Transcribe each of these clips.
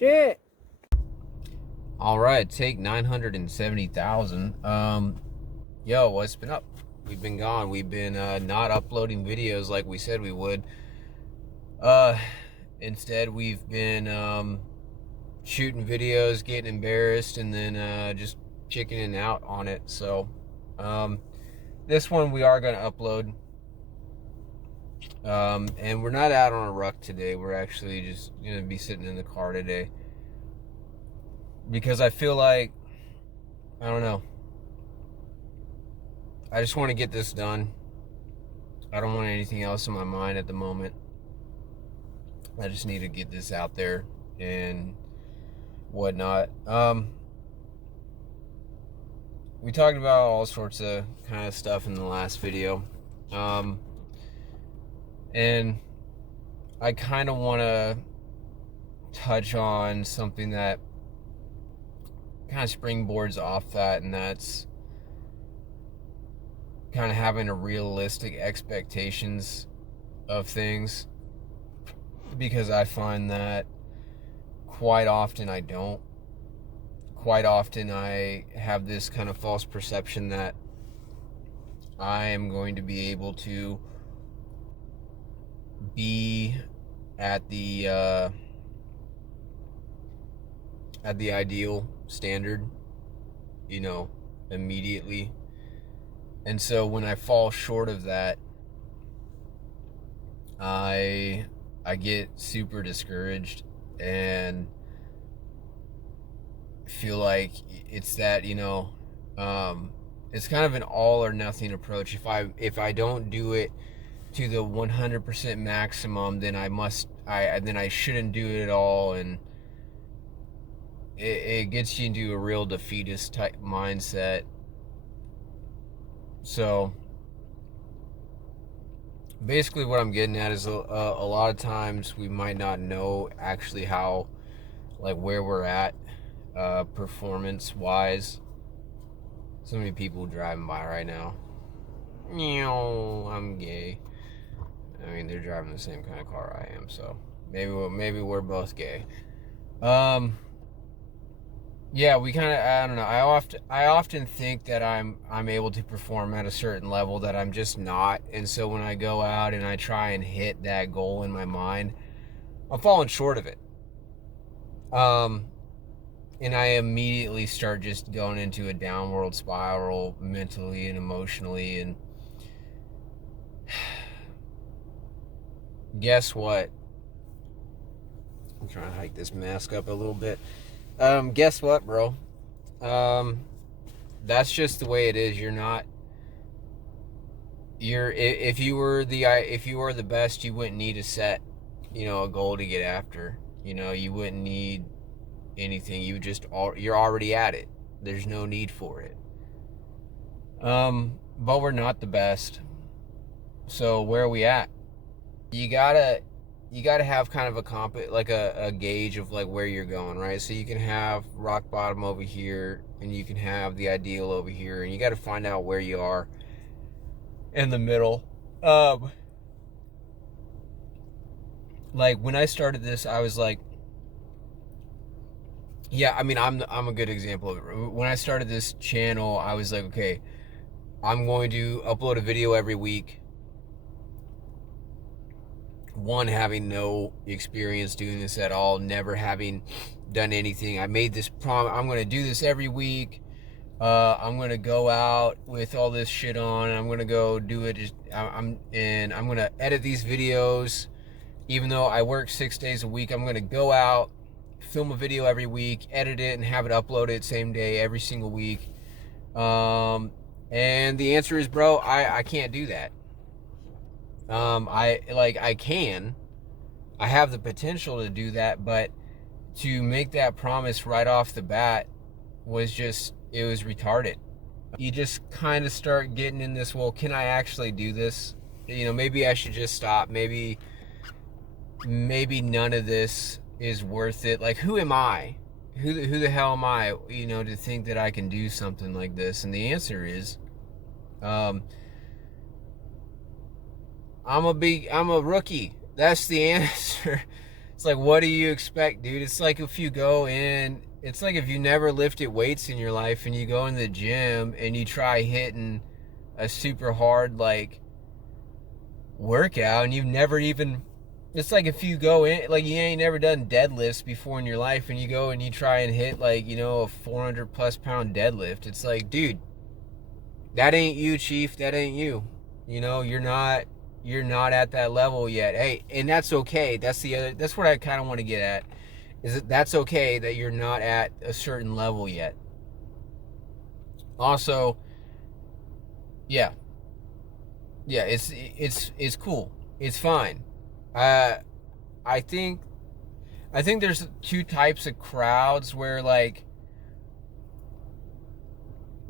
Shit. All right, take 970,000. Yo, what's been up? We've been gone. We've been not uploading videos like we said we would. Uh, Instead, we've been shooting videos, getting embarrassed, and then just chickening out on it. So, this one we are gonna upload. And we're not out on a ruck today. We're actually just gonna be sitting in the car today because I feel like, I don't know. I just want to get this done. I don't want anything else in my mind at the moment. I just need to get this out there and whatnot. We talked about all sorts of kind of stuff in the last video. And I kind of want to touch on something that kind of springboards off that, and that's kind of having a realistic expectations of things, because I find that quite often I don't. Quite often I have this kind of false perception that I am going to be able to be at the ideal standard, immediately. And so when I fall short of that, I get super discouraged and feel like it's that, it's kind of an all or nothing approach. If I don't do it to the 100% maximum, then I shouldn't do it at all, and it gets you into a real defeatist type mindset. So basically what I'm getting at is a lot of times we might not know actually how, like, where we're at performance wise. So many people driving by right now. I'm gay. I mean, they're driving the same kind of car I am, so maybe we're both gay. Yeah, we kind of, I don't know. I often think that I'm able to perform at a certain level that I'm just not. And so when I go out and I try and hit that goal in my mind, I'm falling short of it. And I immediately start just going into a downward spiral mentally and emotionally, and guess what? I'm trying to hike this mask up a little bit. Guess what, bro? That's just the way it is. If you were the best, you wouldn't need to set, a goal to get after. You wouldn't need anything. You're already at it. There's no need for it. But we're not the best. So where are we at? You gotta have kind of a gauge of like where you're going, right? So you can have rock bottom over here, and you can have the ideal over here, and you got to find out where you are in the middle. Like when I started this, I was like, yeah, I mean, I'm a good example of it. When I started this channel, I was like, okay, I'm going to upload a video every week. One, having no experience doing this at all, never having done anything. I made this promise, I'm going to do this every week. I'm going to go out with all this shit on. I'm going to go do it. I'm going to edit these videos. Even though I work 6 days a week, I'm going to go out, film a video every week, edit it, and have it uploaded same day every single week. And the answer is, bro, I can't do that. I can. I have the potential to do that, but to make that promise right off the bat was retarded. You just kind of start getting in this, well, can I actually do this? Maybe I should just stop. Maybe none of this is worth it. Like, who am I? Who the hell am I, to think that I can do something like this? And the answer is, I'm a rookie. That's the answer It's like, what do you expect, dude? It's like if you go in, it's like if you never lifted weights in your life and you go in the gym and you try hitting a super hard, like, workout and you've never even, it's like if you go in, like, you ain't never done deadlifts before in your life and you go and you try and hit, like, you know, a 400 plus pound deadlift. It's like, dude, that ain't you, chief. That ain't you. You know, you're not at that level yet. Hey, and that's okay. That's what I kind of want to get at, is that that's okay that you're not at a certain level yet. Also, yeah, it's cool. It's fine. Uh, I think there's two types of crowds where, like,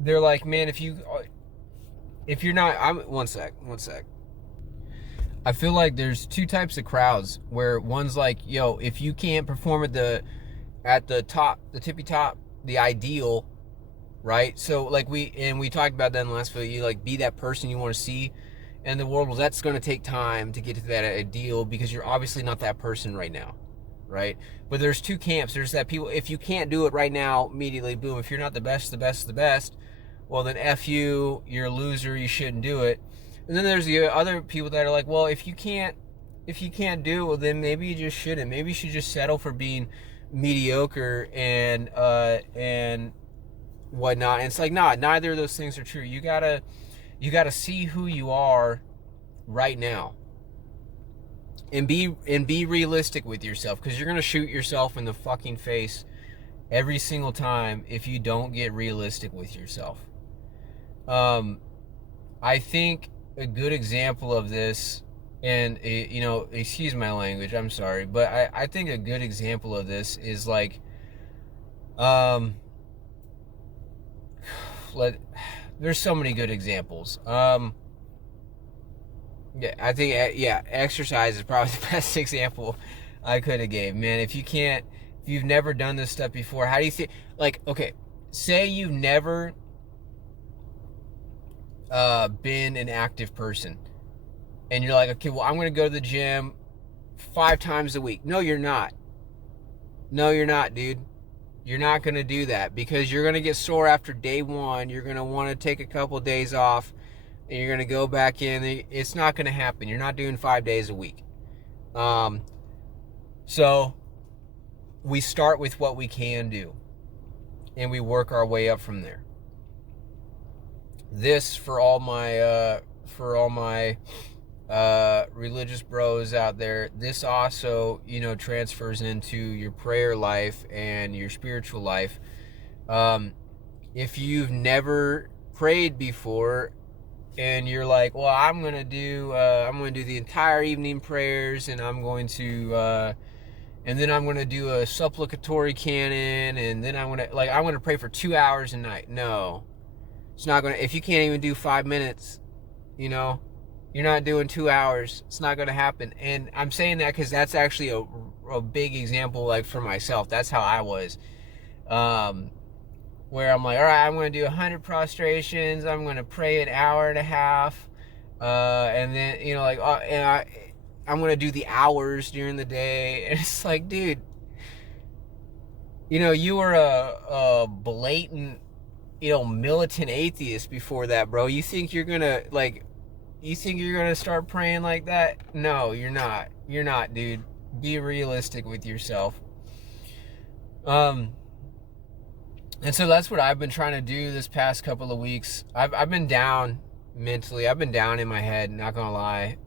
they're like, man, if you're not, I'm one sec. I feel like there's two types of crowds where one's like, yo, if you can't perform at the top, the tippy top, the ideal, right? So like we talked about that in the last video, you like be that person you want to see in the world. Well, that's going to take time to get to that ideal because you're obviously not that person right now, right? But there's two camps. There's that people, if you can't do it right now, immediately, boom, if you're not the best, well then F you, you're a loser, you shouldn't do it. And then there's the other people that are like, well, if you can't do it, well, then maybe you just shouldn't. Maybe you should just settle for being mediocre and whatnot. And it's like, nah, neither of those things are true. You gotta see who you are right now, and be realistic with yourself, because you're gonna shoot yourself in the fucking face every single time if you don't get realistic with yourself. I think a good example of this, and you know, excuse my language, I'm sorry, but I think a good example of this is like, there's so many good examples. Yeah, I think, exercise is probably the best example I could have gave. Man, if you've never done this stuff before, how do you think, like, okay, say you've never been an active person, and you're like, okay, well, I'm going to go to the gym 5 times a week. No, you're not. No, you're not, dude. You're not going to do that, because you're going to get sore after day 1. You're going to want to take a couple of days off, and you're going to go back in. It's not going to happen. You're not doing 5 days a week. So we start with what we can do, and we work our way up from there. This, for all my religious bros out there, this also, you know, transfers into your prayer life and your spiritual life. If you've never prayed before and you're like, well, I'm gonna do the entire evening prayers, and I'm going to and then I'm gonna do a supplicatory canon, and then I'm gonna pray for 2 hours a night. No, it's not gonna. If you can't even do 5 minutes, you know, you're not doing 2 hours. It's not gonna happen. And I'm saying that because that's actually a big example, like, for myself. That's how I was. Where I'm like, all right, I'm going to do 100 prostrations. I'm going to pray an hour and a half. And then, you know, like, I'm going to do the hours during the day. And it's like, dude, you know, you were a blatant, you know, militant atheist before that, bro. You think you're going to start praying like that? No, you're not. You're not, dude. Be realistic with yourself. And so that's what I've been trying to do this past couple of weeks. I've been down mentally. I've been down in my head, not gonna lie.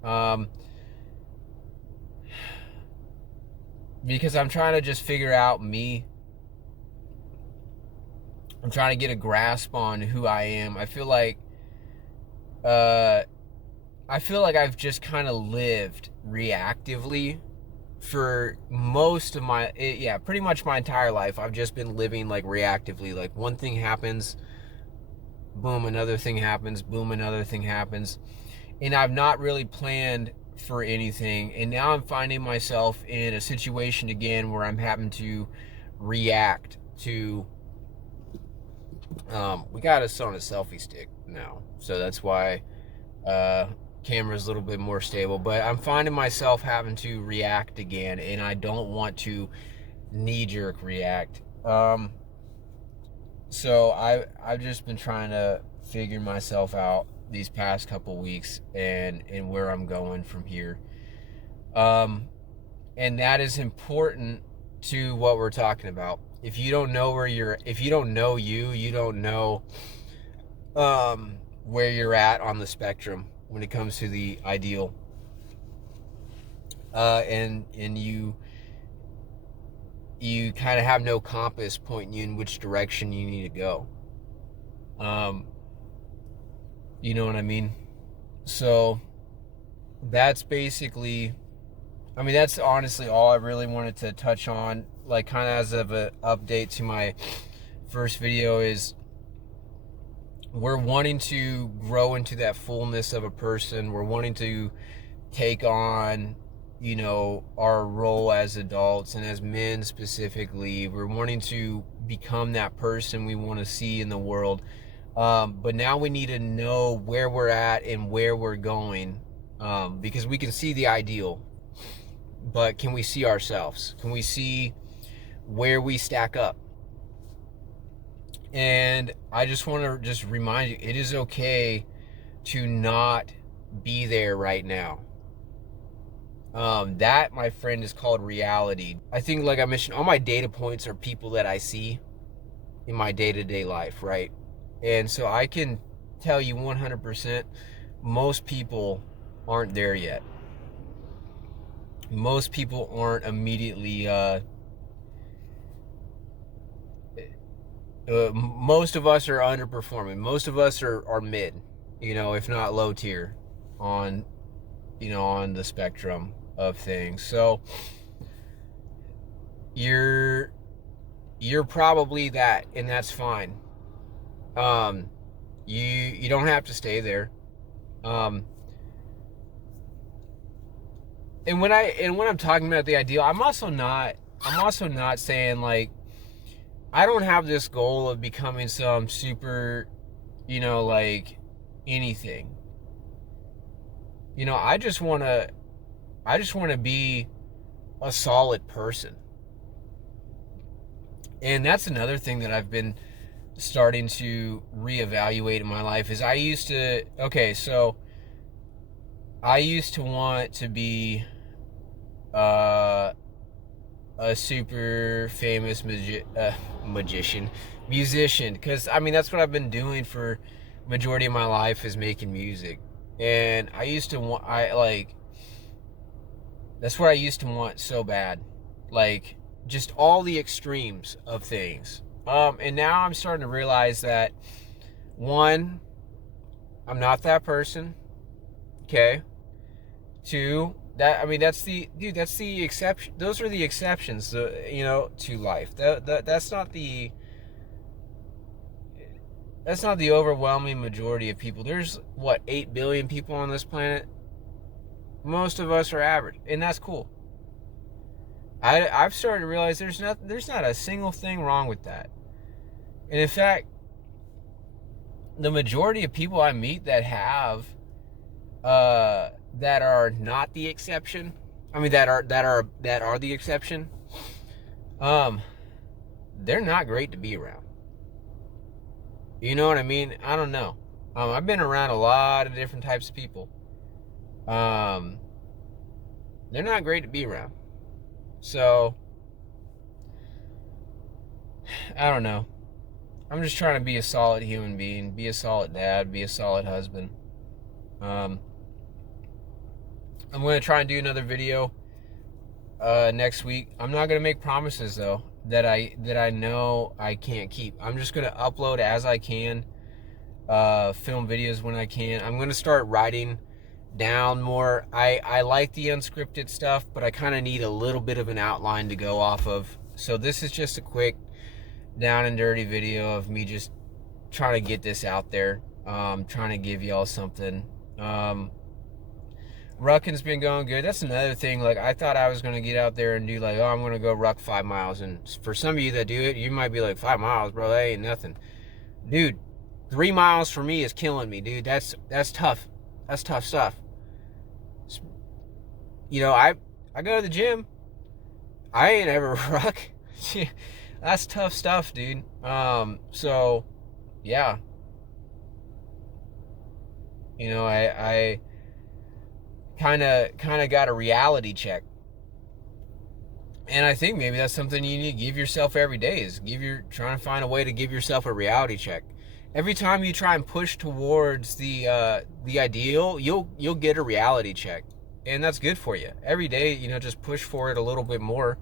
Because I'm trying to just figure out me. I'm trying to get a grasp on who I am. I feel like I've just kind of lived reactively for most of pretty much my entire life. I've just been living, like, reactively. Like, one thing happens, boom, another thing happens, boom, another thing happens. And I've not really planned for anything. And now I'm finding myself in a situation again where I'm having to react to, we got us on a selfie stick now. So that's why, camera's a little bit more stable. But I'm finding myself having to react again, and I don't want to knee-jerk react. So I've just been trying to figure myself out these past couple weeks, and where I'm going from here. And that is important to what we're talking about. If you don't know if you don't know you don't know where you're at on the spectrum when it comes to the ideal. And you kind of have no compass pointing you in which direction you need to go. You know what I mean? So that's basically, I mean, that's honestly all I really wanted to touch on, like kind of as of an update to my first video. Is we're wanting to grow into that fullness of a person. We're wanting to take on, you know, our role as adults and as men specifically. We're wanting to become that person we want to see in the world. But now we need to know where we're at and where we're going, because we can see the ideal, but can we see ourselves? Can we see where we stack up? And I just want to just remind you, it is okay to not be there right now. That, my friend, is called reality. I think, like I mentioned, all my data points are people that I see in my day-to-day life, right? And so I can tell you 100%, most people aren't there yet. Most people aren't immediately, most of us are underperforming. Most of us are mid, you know, if not low tier on, you know, on the spectrum of things. So you're probably that, and that's fine. You don't have to stay there. And when I'm talking about the ideal, I'm also not saying, like, I don't have this goal of becoming some super, you know, like anything. You know, I just want to be a solid person. And that's another thing that I've been starting to reevaluate in my life. Is I used to want to be a super famous musician, because I mean that's what I've been doing for majority of my life, is making music. And I used to want, that's what I used to want so bad, like just all the extremes of things. And now I'm starting to realize that, one, I'm not that person. Okay. Two, that's the exception. Those are the exceptions, you know, to life. That's not the overwhelming majority of people. There's, what, 8 billion people on this planet? Most of us are average, and that's cool. I've started to realize there's not a single thing wrong with that. And in fact, the majority of people I meet that have that are not the exception, I mean that are the exception, they're not great to be around. You know what I mean? I don't know. I've been around a lot of different types of people. They're not great to be around. So, I don't know. I'm just trying to be a solid human being, be a solid dad, be a solid husband. I'm going to try and do another video next week. I'm not going to make promises, though, that I know I can't keep. I'm just going to upload as I can, film videos when I can. I'm going to start writing down more. I like the unscripted stuff, but I kind of need a little bit of an outline to go off of. So this is just a quick down and dirty video of me just trying to get this out there, trying to give y'all something. Rucking's been going good. That's another thing. Like, I thought I was going to get out there and do, like, oh, I'm going to go ruck 5 miles. And for some of you that do it, you might be like, 5 miles, bro, that ain't nothing. Dude, 3 miles for me is killing me, dude. That's tough. That's tough stuff. I go to the gym. I ain't ever ruck. That's tough stuff, dude. So yeah, I kind of got a reality check. And I think maybe that's something you need to give yourself every day, is trying to find a way to give yourself a reality check. Every time you try and push towards the ideal, you'll get a reality check. And that's good for you. Every day, just push for it a little bit more.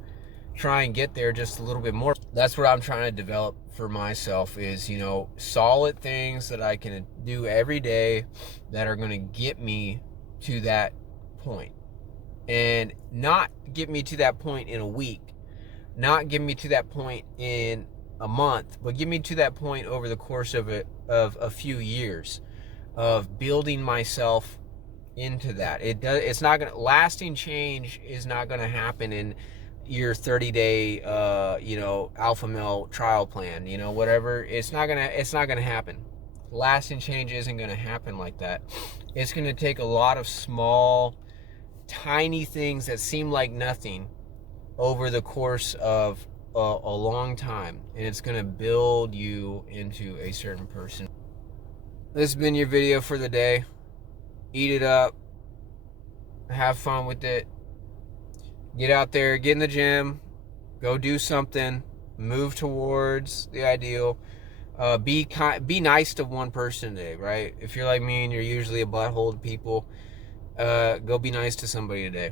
Try and get there just a little bit more. That's what I'm trying to develop for myself, is, solid things that I can do every day that are going to get me to that point. And not get me to that point in a week, not get me to that point in a month, but get me to that point over the course of a few years of building myself into that. It's not gonna, lasting change is not gonna happen in your 30-day alpha male trial plan, whatever. It's not gonna happen. Lasting change isn't gonna happen like that. It's gonna take a lot of small, tiny things that seem like nothing over the course of a long time, and it's going to build you into a certain person. This has been your video for the day. Eat it up, have fun with it, get out there, get in the gym, go do something, move towards the ideal. Be nice to one person today, right? If you're like me and you're usually a butthole to people, go be nice to somebody today.